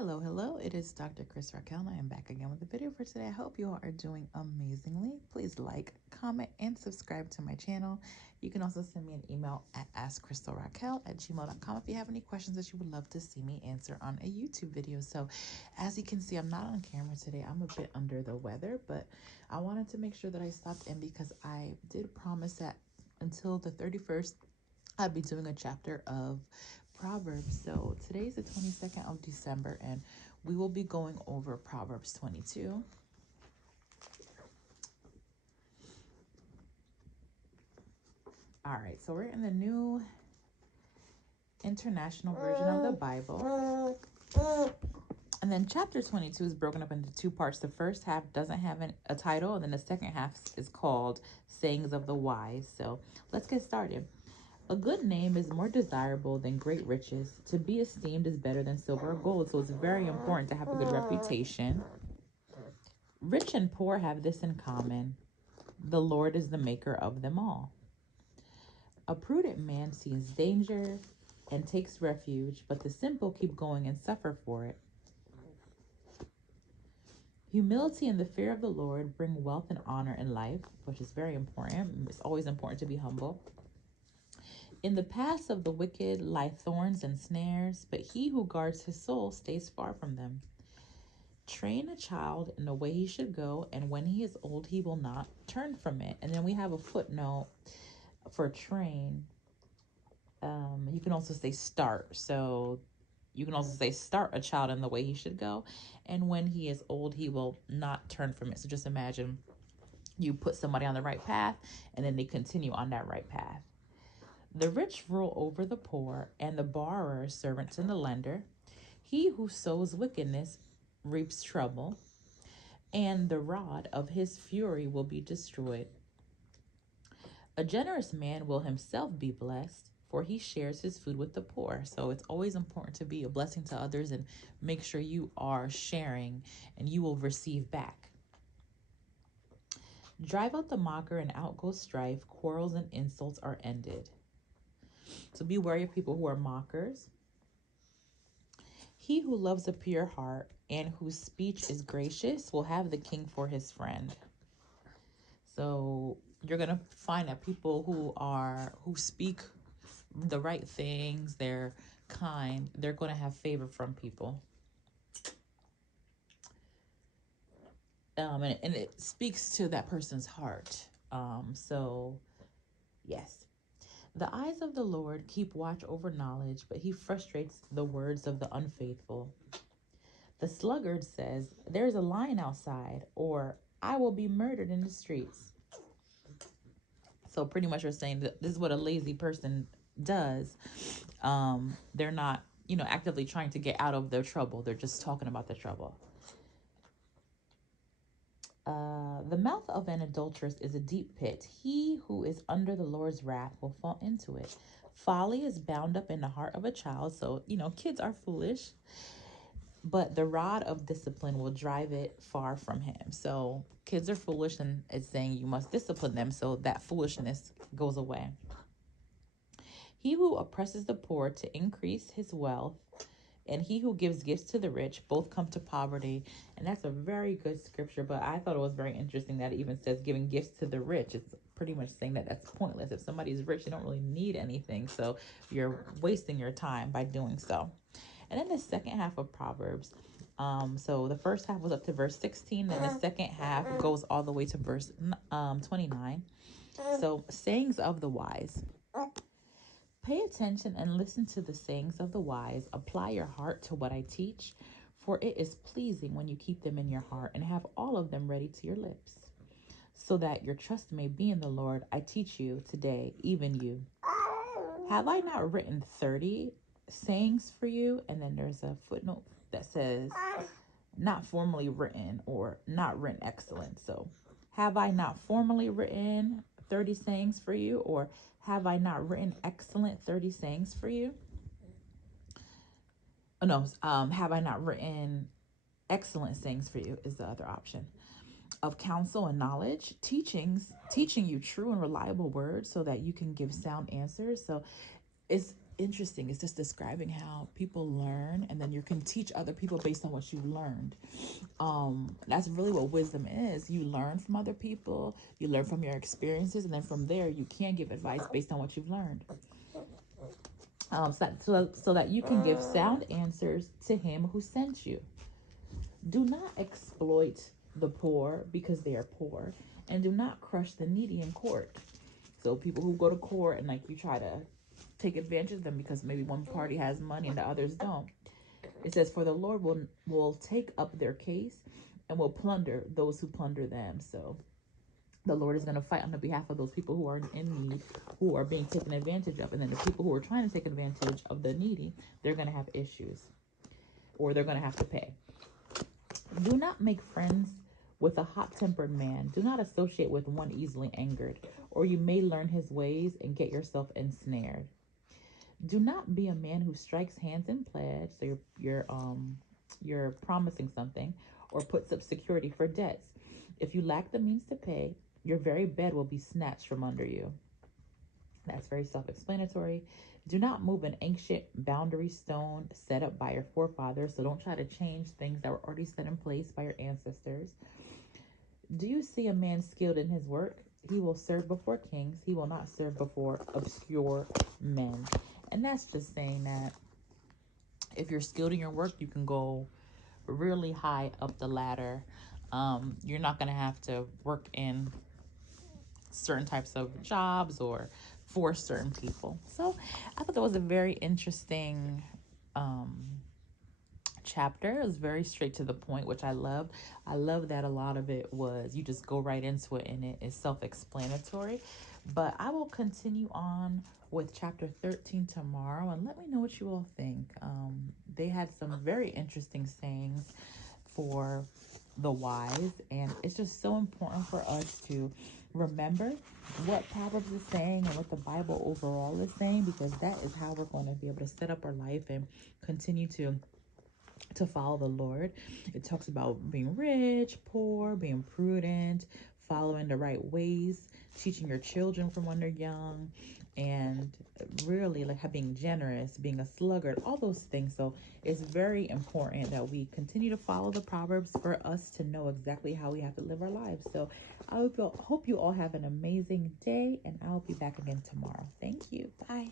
Hello, hello. It is Dr. Askkrystalracquel, and I am back again with a video for today. I hope you all are doing amazingly. Please like, comment, and subscribe to my channel. You can also send me an email at askkrystalracquel@gmail.com if you have any questions that you would love to see me answer on a YouTube video. So, as you can see, I'm not on camera today. I'm a bit under the weather, but I wanted to make sure that I stopped in because I did promise that until the 31st, I'd be doing a chapter of Proverbs. So today's the 22nd of December, and we will be going over Proverbs 22. All right, so we're in the New International Version of the Bible. And then chapter 22 is broken up into two parts. The first half doesn't have a title, and then the second half is called Sayings of the Wise. So let's get started. A good name is more desirable than great riches. To be esteemed is better than silver or gold. So it's very important to have a good reputation. Rich and poor have this in common. The Lord is the maker of them all. A prudent man sees danger and takes refuge, but the simple keep going and suffer for it. Humility and the fear of the Lord bring wealth and honor in life, which is very important. It's always important to be humble. In the paths of the wicked lie thorns and snares, but he who guards his soul stays far from them. Train a child in the way he should go, and when he is old, he will not turn from it. And then we have a footnote for train. You can also say start. So you can also say start a child in the way he should go, and when he is old, he will not turn from it. So just imagine you put somebody on the right path, and then they continue on that right path. The rich rule over the poor, and the borrower is servant to the lender. He who sows wickedness reaps trouble, and the rod of his fury will be destroyed. A generous man will himself be blessed, for he shares his food with the poor. So it's always important to be a blessing to others and make sure you are sharing, and you will receive back. Drive out the mocker, and out goes strife. Quarrels and insults are ended. So be wary of people who are mockers. He who loves a pure heart and whose speech is gracious will have the king for his friend. So you're going to find that people who speak the right things, they're kind, they're going to have favor from people. And it speaks to that person's heart. So yes. The eyes of the Lord keep watch over knowledge, but he frustrates the words of the unfaithful. The sluggard says, "There's a lion outside," or "I will be murdered in the streets." So pretty much we're saying that this is what a lazy person does. They're not, actively trying to get out of their trouble. They're just talking about the trouble. The mouth of an adulteress is a deep pit. He who is under the Lord's wrath will fall into it. Folly is bound up in the heart of a child. So, kids are foolish, but the rod of discipline will drive it far from him. So kids are foolish, and it's saying you must discipline them so that foolishness goes away. He who oppresses the poor to increase his wealth, and he who gives gifts to the rich, both come to poverty. And that's a very good scripture, but I thought it was very interesting that it even says giving gifts to the rich. It's pretty much saying that that's pointless. If somebody's rich, you don't really need anything, so you're wasting your time by doing so. And then the second half of Proverbs, so the first half was up to verse 16, then the second half goes all the way to verse 29. So sayings of the wise. Pay attention and listen to the sayings of the wise. Apply your heart to what I teach, for it is pleasing when you keep them in your heart and have all of them ready to your lips, so that your trust may be in the Lord. I teach you today, even you. Have I not written 30 sayings for you? And then there's a footnote that says not formally written or not written excellent. So have I not formally written 30 sayings for you, or have I not written excellent 30 sayings for you? Oh, no, have I not written excellent sayings for you is the other option. Of counsel and knowledge, teaching you true and reliable words so that you can give sound answers. So it's interesting. It's just describing how people learn, and then you can teach other people based on what you've learned. That's really what wisdom is. You learn from other people, you learn from your experiences, and then from there you can give advice based on what you've learned. So that you can give sound answers to him who sent you. Do not exploit the poor because they are poor, and do not crush the needy in court. So people who go to court and like you try to take advantage of them because maybe one party has money and the others don't. It says, "For the Lord will take up their case and will plunder those who plunder them." So the Lord is going to fight on the behalf of those people who are in need, who are being taken advantage of. And then the people who are trying to take advantage of the needy, they're going to have issues, or they're going to have to pay. Do not make friends with a hot-tempered man. Do not associate with one easily angered, or you may learn his ways and get yourself ensnared. Do not be a man who strikes hands in pledge. So you're promising something, or puts up security for debts. If you lack the means to pay, your very bed will be snatched from under you. That's very self-explanatory. Do not move an ancient boundary stone set up by your forefathers. So don't try to change things that were already set in place by your ancestors. Do you see a man skilled in his work? He will serve before kings. He will not serve before obscure men. And that's just saying that if you're skilled in your work, you can go really high up the ladder. You're not going to have to work in certain types of jobs or for certain people. So I thought that was a very interesting chapter. It was very straight to the point, which I loved. I love that a lot of it was you just go right into it and it is self-explanatory. But I will continue on with chapter 13 tomorrow, and let me know what you all think. They had some very interesting sayings for the wise, and it's just so important for us to remember what Proverbs is saying and what the Bible overall is saying, because that is how we're going to be able to set up our life and continue to follow the Lord. It talks about being rich, poor, being prudent, following the right ways, teaching your children from when they're young, and really like being generous, being a sluggard, all those things. So it's very important that we continue to follow the Proverbs for us to know exactly how we have to live our lives. So I hope you all have an amazing day, and I'll be back again tomorrow. Thank you. Bye.